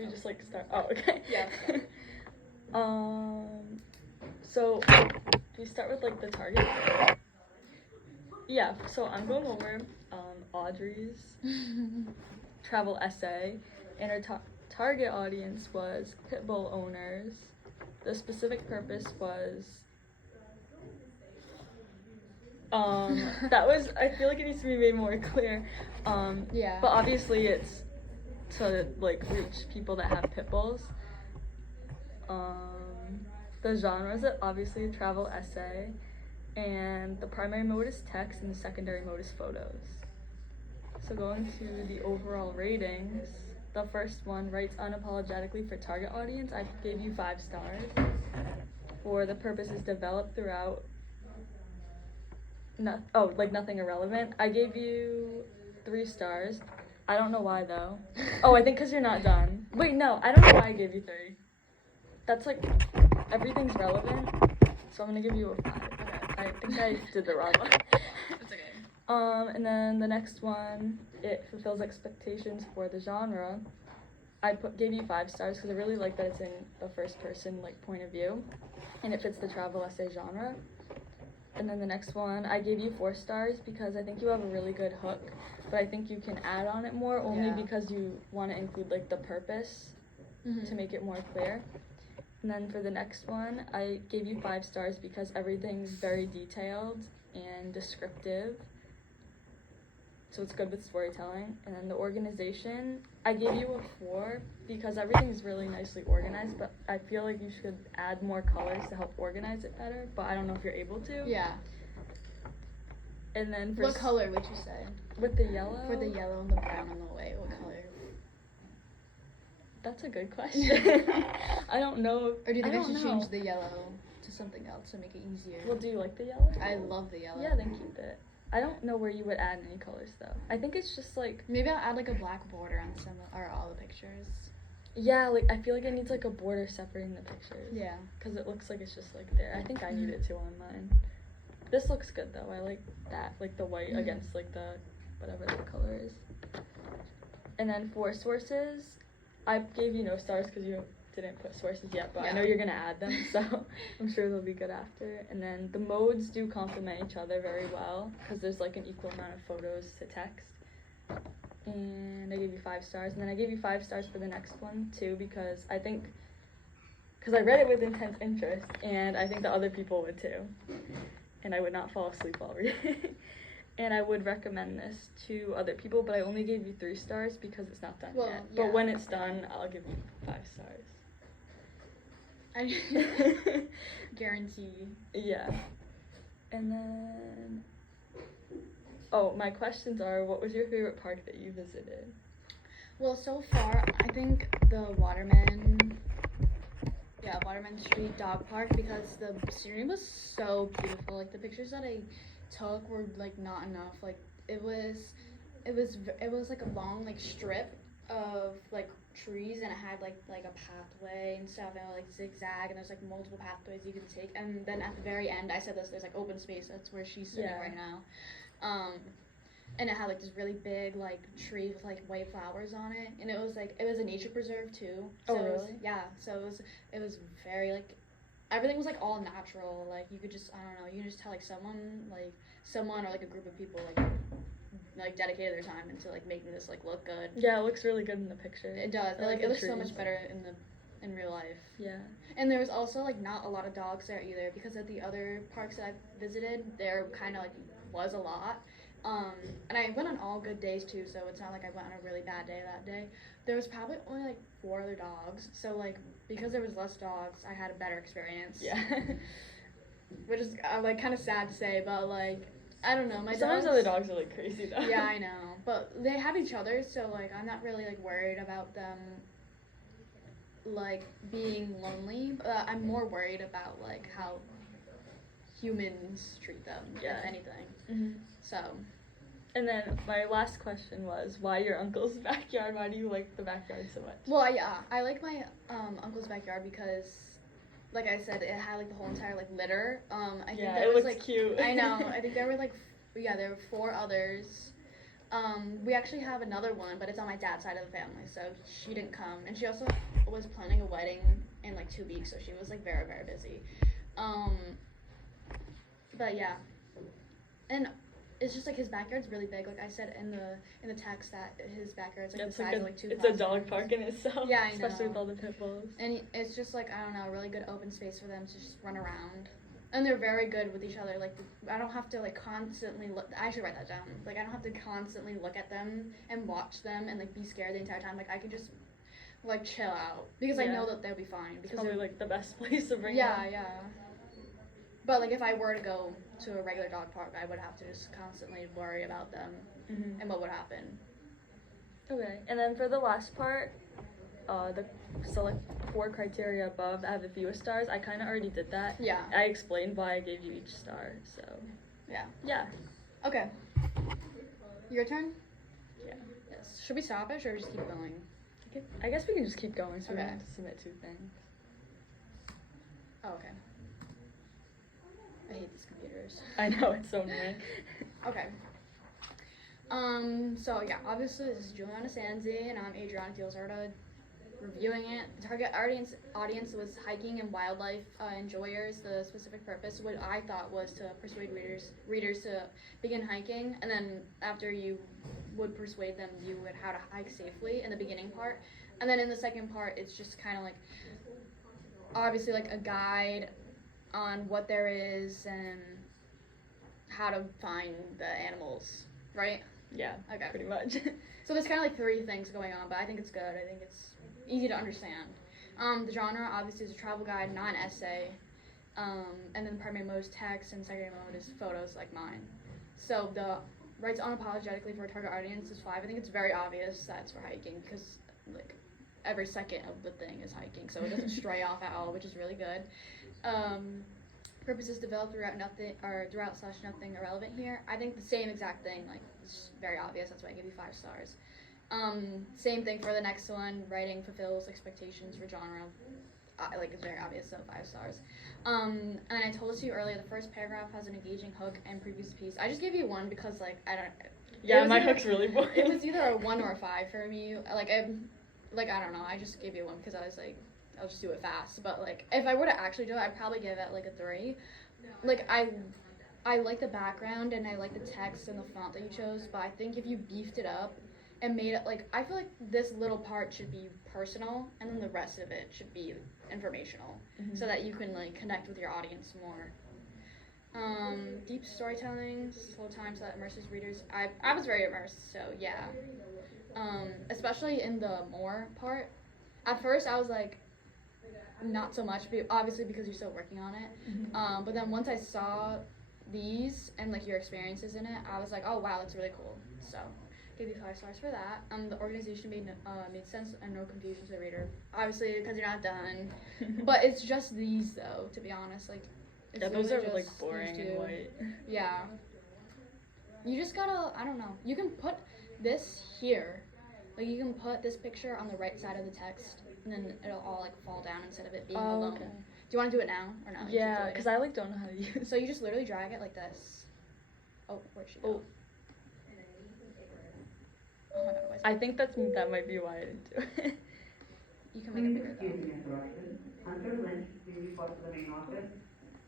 Should we just like start? Oh, okay. Yeah. So we start with like the target. Yeah. So I'm going over Audrey's travel essay, and her target audience was pit bull owners. The specific purpose was that was, I feel like it needs to be made more clear. Yeah. But obviously it's to like reach people that have pit bulls. The genre is obviously a travel essay, and the primary mode is text and the secondary mode is photos. So going to the overall ratings, the first one, writes unapologetically for target audience. I gave you 5 stars. For the purposes developed throughout, nothing irrelevant. I gave you 3 stars. I don't know why though. Oh, I think because you're not done. Wait, no, I don't know why I gave you 3. That's like, everything's relevant, so I'm gonna give you a 5. Okay, I think I did the wrong one. It's okay. And then the next one, it fulfills expectations for the genre. I gave you 5 stars because I really like that it's in the first person like point of view, and it fits the travel essay genre. And then the next one, I gave you 4 stars because I think you have a really good hook, but I think you can add on it more only because you want to include like the purpose to make it more clear. And then for the next one, I gave you 5 stars because everything's very detailed and descriptive, so it's good with storytelling. And then the organization, I gave you a 4 because everything's really nicely organized, but I feel like you should add more colors to help organize it better, but I don't know if you're able to. Yeah. And then for what color would you say? With the yellow? For the yellow and the brown on the way, what color? That's a good question. I don't know. Or do you think I should change the yellow to something else to make it easier? Well, do you like the yellow? I love the yellow. Yeah, then keep it. I don't know where you would add any colors though. I think it's just like, maybe I'll add like a black border on some or all the pictures. Yeah, like I feel like it needs like a border separating the pictures. Yeah. Because it looks like it's just like there. I think I need it too on mine. This looks good though. I like that, like the white against like the whatever the color is. And then for sources, I gave you no stars because you didn't put sources yet, but I know you're gonna add them, so I'm sure they'll be good after. And then the modes do complement each other very well because there's like an equal amount of photos to text. And I gave you 5 stars, and then I gave you 5 stars for the next one too because I read it with intense interest, and I think the other people would too, and I would not fall asleep while reading. And I would recommend this to other people, but I only gave you 3 stars because it's not done yet. Yeah. But when it's done, I'll give you 5 stars. I guarantee. Yeah. And then, my questions are, what was your favorite park that you visited? Well, so far, I think the Waterman Street Dog Park, because the scenery was so beautiful. Like the pictures that I took were like not enough. Like it was like a long like strip of like trees, and it had like a pathway and stuff, and like zigzag, and there's like multiple pathways you can take. And then at the very end, I said there's like open space. That's where she's sitting right now. And it had like this really big like tree with like white flowers on it, and it was a nature preserve too. So really? So it was very like, everything was like all natural. Like you could just, I don't know, you can just tell like someone or like a group of people like dedicated their time into like making this like look good. Yeah, it looks really good in the picture. It does. It looks so much better in real life. Yeah. And there was also like not a lot of dogs there either, because at the other parks that I visited, there kind of like was a lot. And I went on all good days too, so it's not like I went on a really bad day that day. There was probably only like 4 other dogs, so like because there was less dogs, I had a better experience. Yeah. Which is like kind of sad to say, but like I don't know, Sometimes other dogs are like crazy though. Yeah, I know, but they have each other, so like I'm not really like worried about them like being lonely. But I'm more worried about like how humans treat them than anything. So. And then my last question was, why your uncle's backyard? Why do you like the backyard so much? Well, I like my uncle's backyard because, like I said, it had like the whole entire like litter. I think there was looks like cute. I know. I think there were like there were 4 others. We actually have another one, but it's on my dad's side of the family, so she didn't come. And she also was planning a wedding in like 2 weeks, so she was like very, very busy. But yeah, and it's just like his backyard's really big. Like I said in the text that his backyard's like It's the like size a, of like 2 it's a dog park in itself. Yeah, I especially know. with all the pit bulls. And it's just like, I don't know, a really good open space for them to just run around. And they're very good with each other. Like, I don't have to like constantly look. I should write that down. Like, I don't have to constantly look at them and watch them and like be scared the entire time. Like, I can just like chill out because I Yeah. know that they'll be fine. It's Because probably like the best place to bring yeah, them. yeah. But like, if I were to go to a regular dog park, I would have to just constantly worry about them Mm-hmm. and what would happen. Okay, and then for the last part, the select 4 criteria above, I have the fewest stars. I kind of already did that. Yeah. I explained why I gave you each star, so. Yeah. Yeah. Okay. Your turn. Yeah. Yes. Should we stop it or should we just keep going? I guess we can just keep going so we Okay. don't have to submit 2 things. Oh, okay. I hate these computers. I know, it's so annoying. Okay. So yeah, obviously this is Juliana Sanzi and I'm Adriana Fields-Arda reviewing it. The target audience was hiking and wildlife enjoyers. The specific purpose, what I thought, was to persuade readers to begin hiking, and then after you would persuade them, you would how to hike safely in the beginning part, and then in the second part, it's just kind of like obviously like a guide on what there is and how to find the animals, right? Yeah, Okay. pretty much. So there's kind of like 3 things going on, but I think it's good. I think it's easy to understand. The genre obviously is a travel guide, not an essay. And then the primary mode is text, and secondary mode is photos like mine. So the writes unapologetically for a target audience is 5. I think it's very obvious that it's for hiking because like every second of the thing is hiking, so it doesn't stray off at all, which is really good. Purposes developed throughout nothing or throughout slash nothing irrelevant here. I think the same exact thing, like it's very obvious, that's why I give you 5 stars. Same thing for the next one, writing fulfills expectations for genre. Like it's very obvious, so 5 stars. And I told this to you earlier, the first paragraph has an engaging hook and previous piece. I just gave you 1 because like I don't. Yeah, was my either- hook's really boring. It was either a 1 or a 5 for me. Like I don't know. I just gave you 1 because I was like, I'll just do it fast. But like, if I were to actually do it, I'd probably give it like a 3. Like I like the background and I like the text and the font that you chose. But I think if you beefed it up and made it like, I feel like this little part should be personal and then the rest of it should be informational, so that you can like connect with your audience more. Deep storytelling, slow time, so that immerses readers. I was very immersed, so yeah. Especially in the more part. At first, I was like, not so much, obviously because you're still working on it. But then once I saw these and like your experiences in it, I was like, oh wow, that's really cool. So, gave you 5 stars for that. The organization made sense and no confusion to the reader. Obviously, because you're not done. But it's just these though, to be honest. Like, it's Yeah, those are literally like just boring these and 2. white. Yeah. You just gotta, I don't know. You can put this here. Like, you can put this picture on the right side of the text, and then it'll all, like, fall down instead of it being alone. Okay. Do you want to do it now, or not? Yeah, because I like don't know how to use. So you just literally drag it like this. Oh, where'd she go? Oh my god, why is I think that might be why I didn't do it. You can make it bigger, Excuse me, interruption. Hunter Lynch, please report to the main office.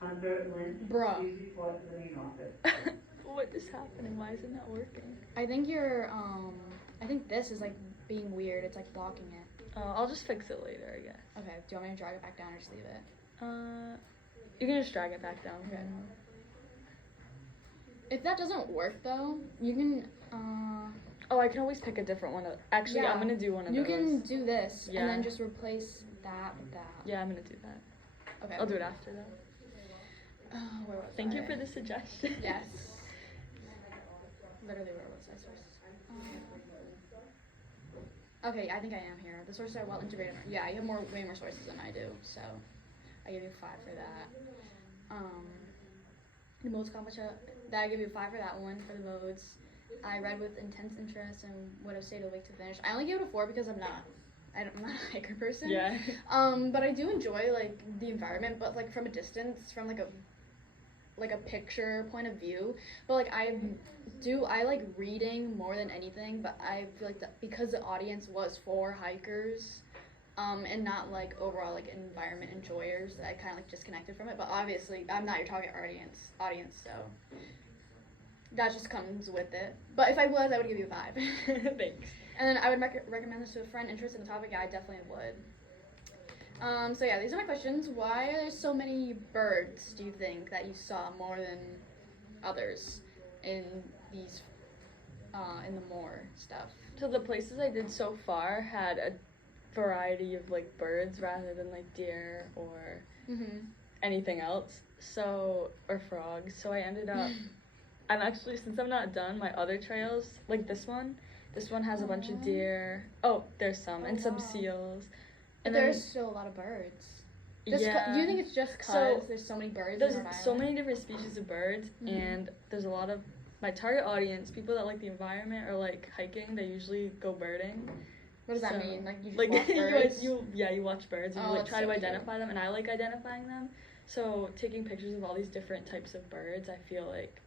Hunter Lynch, Bruh. please report to the main office. What is happening? Why is it not working? I think you're, I think this is, like, being weird. It's, like, blocking it. I'll just fix it later, I guess. Okay, do you want me to drag it back down or just leave it? You can just drag it back down. Okay. If that doesn't work, though, you can, Oh, I can always pick a different one. Actually, Yeah. I'm gonna do one of you those. can do this, Yeah. and then just replace that with that. Yeah, I'm gonna do that. Okay. I'll do it after that. Where was Thank I? you for the suggestion. Yes. Literally, where was I? Source. Okay, I think I am here. The sources are well integrated. Yeah, you have way more sources than I do, so I give you 5 for that. The modes competition, that I give you 5 for that one for the modes. I read with intense interest and would have stayed awake to finish. I only gave it a 4 because I'm not a hiker person. Yeah. But I do enjoy like the environment, but like from a distance, from like a like a picture point of view, but like I like reading more than anything, but I feel like that because the audience was for hikers, and not like overall like environment enjoyers, I kind of like disconnected from it. But obviously, I'm not your target audience, so that just comes with it. But if I was, I would give you a 5. Thanks. And then I would recommend this to a friend interested in the topic. Yeah, I definitely would. So yeah, these are my questions. Why are there so many birds, do you think, that you saw more than others in these, in the moor stuff? So the places I did so far had a variety of like birds rather than like deer or anything else. So, or frogs. So I ended up, I'm actually, since I'm not done, my other trails, like this one has a bunch of deer. Oh, there's some, and some seals. But And there's still a lot of birds. Do you think it's just because So, there's so many birds there's in Rhode so Island? many different species of birds, and there's a lot of my target audience, people that like the environment or like hiking. They usually go birding. What does that So, mean? Like you just Like watch birds? you watch birds and Oh, you like that's try so to cute. identify them, and I like identifying them. So taking pictures of all these different types of birds, I feel like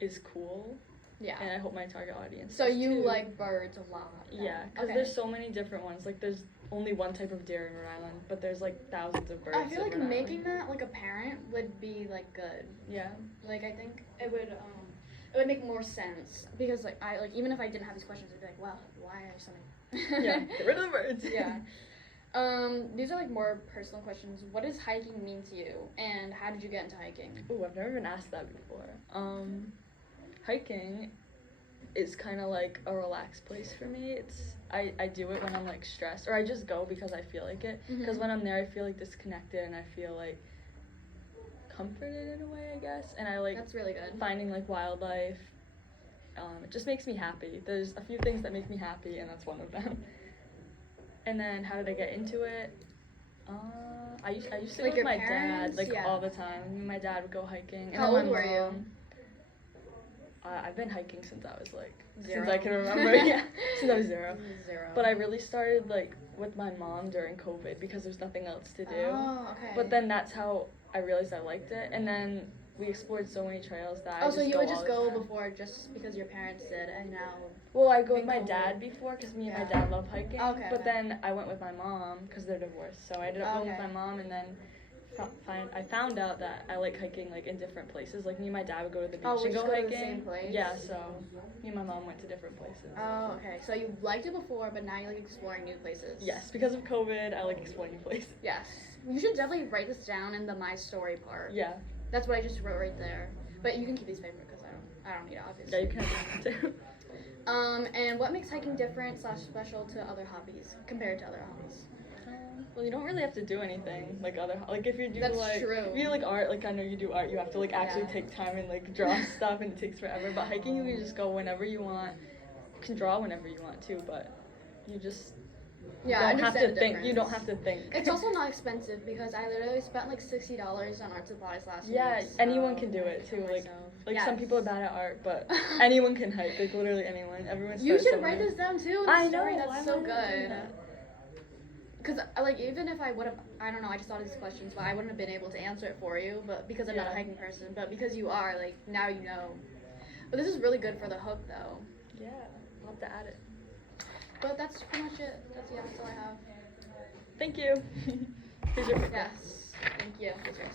is cool, Yeah. and I hope my target audience. So does you too. like birds a lot. Then. Yeah, because Okay. there's so many different ones. Like there's only one type of deer in Rhode Island, but there's like thousands of birds. I feel in like Rhode making Island. that like apparent would be like good. Yeah. Like I think it would make more sense because like I like even if I didn't have these questions, I'd be like, well, why are so many? Yeah. Get rid of the birds. Yeah. These are like more personal questions. What does hiking mean to you, and how did you get into hiking? Ooh, I've never been asked that before. Hiking is kind of like a relaxed place for me. I do it when I'm like stressed, or I just go because I feel like it. Because when I'm there, I feel like disconnected and I feel like comforted in a way, I guess. And I like That's really good. finding like wildlife. It just makes me happy. There's a few things that make me happy, and that's one of them. And then how did I get into it? I used to Like go with your my parents? dad like Yeah. all the time. Me and my dad would go hiking. And How then old my were you? mom- I've been hiking since I was like 0. since I can remember. Yeah, since I was 0. 0. But I really started like with my mom during COVID because there's nothing else to do. Oh, okay. But then that's how I realized I liked it, and then we explored so many trails that I so you would just all the go time. before just because your parents did, and now. Well, I go with in my COVID. dad before because me and my Yeah. dad love hiking. Okay, But okay. then I went with my mom because they're divorced. So I ended up going with Okay. my mom, and then I found out that I like hiking like in different places. Like me and my dad would go to the beach Oh, we and just go go to hiking. the same place? Yeah, so me and my mom went to different places. Oh, okay. So you liked it before, but now you like exploring new places. Yes, because of COVID, I like exploring new places. Yes. You should definitely write this down in the my story part. Yeah, That's what I just wrote right there. But you can keep these paper because I don't need it obviously. yeah, you can have that too. And what makes hiking different / special to other hobbies compared to other hobbies? Well, you don't really have to do anything like like if you do That's like true. if you do like art, like I know you do art, you have to like actually Yeah. take time and like draw stuff, and it takes forever. But hiking, you can just go whenever you want. You can draw whenever you want too, but you just Yeah, I don't have understand to the think. You don't difference. have to think. It's also not expensive because I literally spent like $60 on art supplies last Yeah, week. anyone so can do I it too. kill Like myself. some people are bad at art, but anyone can hike. Like literally anyone. Everyone. You starts should somewhere. write this down too. in the I know. story. Why That's am so I not doing good. that? Because like even if I would have, I don't know, I just thought of these questions, but I wouldn't have been able to answer it for you. But because I'm not a Yeah. hiking person, but because you are, like now you know. But this is really good for the hook though. Yeah, I'll have to add it. But that's pretty much it. That's all I have. Thank you. Here's your paper. Yes. Thank you. Here's yours.